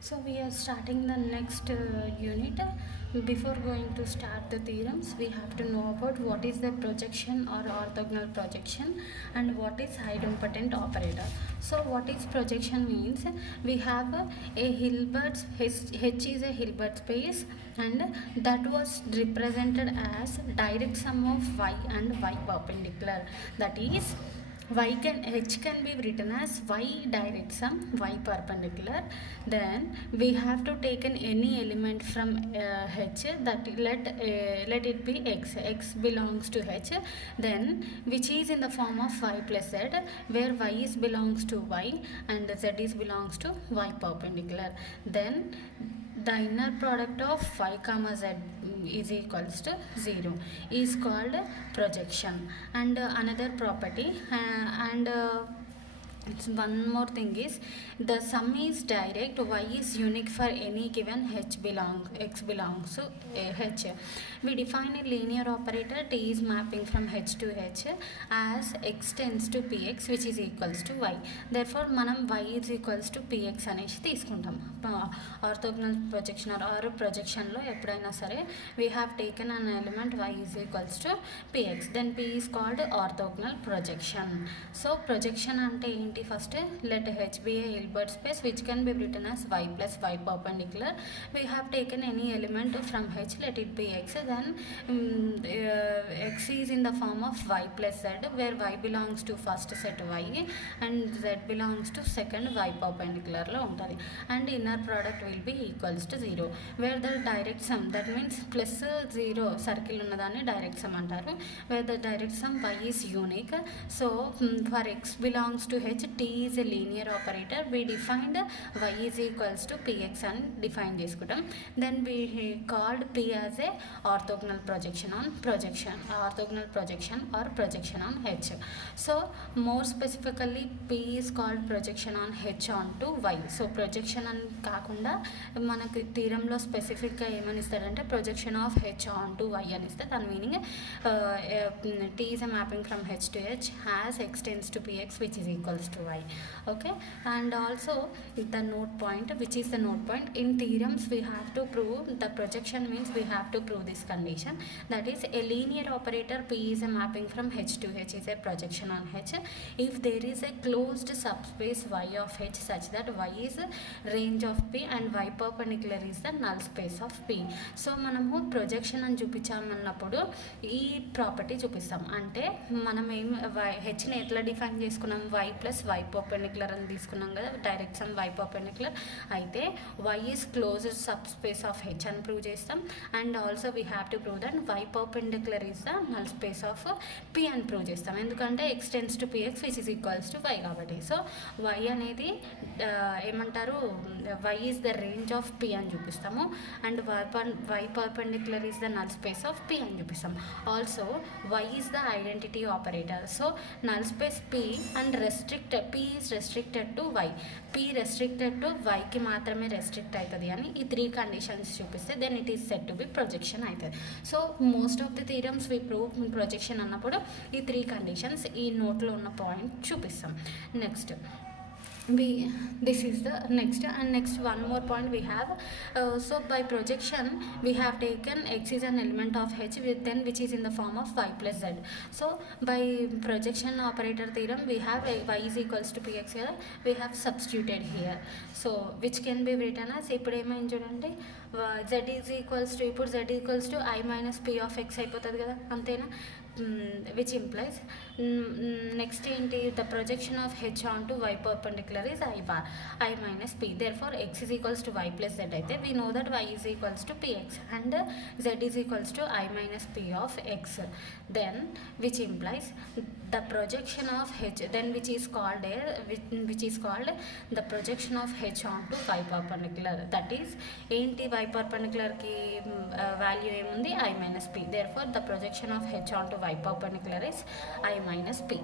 So we are starting the next unit. Before going to start the theorems, we have to know about what is the projection or orthogonal projection and what is idempotent operator. So what is projection means we have a Hilbert's H is a Hilbert space and that was represented as direct sum of y and y perpendicular. That is H can be written as y direct sum y perpendicular. Then we have to take any element from h that let it be x belongs to h, then which is in the form of y plus z, where y is belongs to y and z is belongs to y perpendicular. Then the inner product of y comma z is equals to 0 is called projection. And another property and one more thing is the sum is direct, y is unique for any given x belongs to h. We define a linear operator t is mapping from h to h as x tends to px which is equals to y. Therefore మనం y is equals to px అనేసి తీసుకుంటాం. Orthogonal projection are ప్రొజెక్షన్లో ఎప్పుడైనా సరే we have taken an element y is equals to px, then p is called orthogonal projection. So projection అంటే ఏంటి? First, let h be a Hilbert space which can be written as y plus y perpendicular. We have taken any element from h, let it be x, then x is in the form of y plus z, where y belongs to first set y and z belongs to second y perpendicular lo untadi, and inner product will be equals to 0, where the direct sum, that means plus 0 circle ఉన్నదాన్ని direct sum అంటారు, where the direct sum y is unique. So for x belongs to h, t is a linear operator. We defined y is equals to px and define చేసుకుంటాం. Then we called p as a orthogonal projection or projection on h. So more specifically p is called projection on h onto y. So projection అని కాకుండా మనకి థీరంలో స్పెసిఫిక్గా ఏమని ఇస్తారంటే projection of H on to Y అని ఇస్తే దాని meaning t is a mapping from h to h has x tends to px which is equals to y. Okay, and also the node point, which is the node point in theorems, we have to prove the projection means we have to prove this condition, that is a linear operator p is a mapping from h to h is a projection on h if there is a closed subspace y of h such that y is range of p and y perpendicular is the null space of p. So మనము projection అని చూపించామన్నప్పుడు ఈ property చూపిస్తాం. అంటే మనం ఏం హెచ్ని ఎట్లా define చేసుకున్నాం, y plus y perpendicular అని తీసుకున్నాం కదా, డైరెక్ట్ సమ్ y పర్పెండిక్యులర్ అయితే y is closed sub space of H అని ప్రూవ్ చేస్తాం. And also we have to prove that y perpendicular is the null space of p అని prove చేస్తాం, ఎందుకంటే x tends to px which is equals to y కాబట్టి. So y అనేది ఏమంటారు, y is the range of p అని చూపిస్తాము and y perpendicular is the null space of p అని చూపిస్తాం. Also y is the identity operator. So null space p and p is restricted to y, p restricted to yకి మాత్రమే restrict అవుతుంది అని ఈ 3 conditions చూపిస్తే then it is set to be projection అవుతుంది. So most of the theorems we prove projection అన్నప్పుడు ఈ 3 conditions ఈ నోట్లో ఉన్న పాయింట్ చూపిస్తాం. Next this is the next one more point we have. So by projection we have taken x is an element of h with then which is in the form of y plus z. So by projection operator theorem we have y is equals to px here, we have substituted here. So which can be written as ఇప్పుడు ఏమైంది చూడండి, z is equals to ఇప్పుడు z equals to I minus p of x అయిపోతుంది కదా, అంతేనా? Which implies next ఏంటి, the projection of h onto y perpendicular is I minus p. Therefore x is equals to y plus z అయితే we know that y is equals to px and z is equals to I minus p of x. Then which implies the projection of h, then which is called the projection of h onto y perpendicular. That is ఏంటి, y perpendicular కి value ఏముంది, I minus p. Therefore the projection of h onto y perpendicular is I minus p.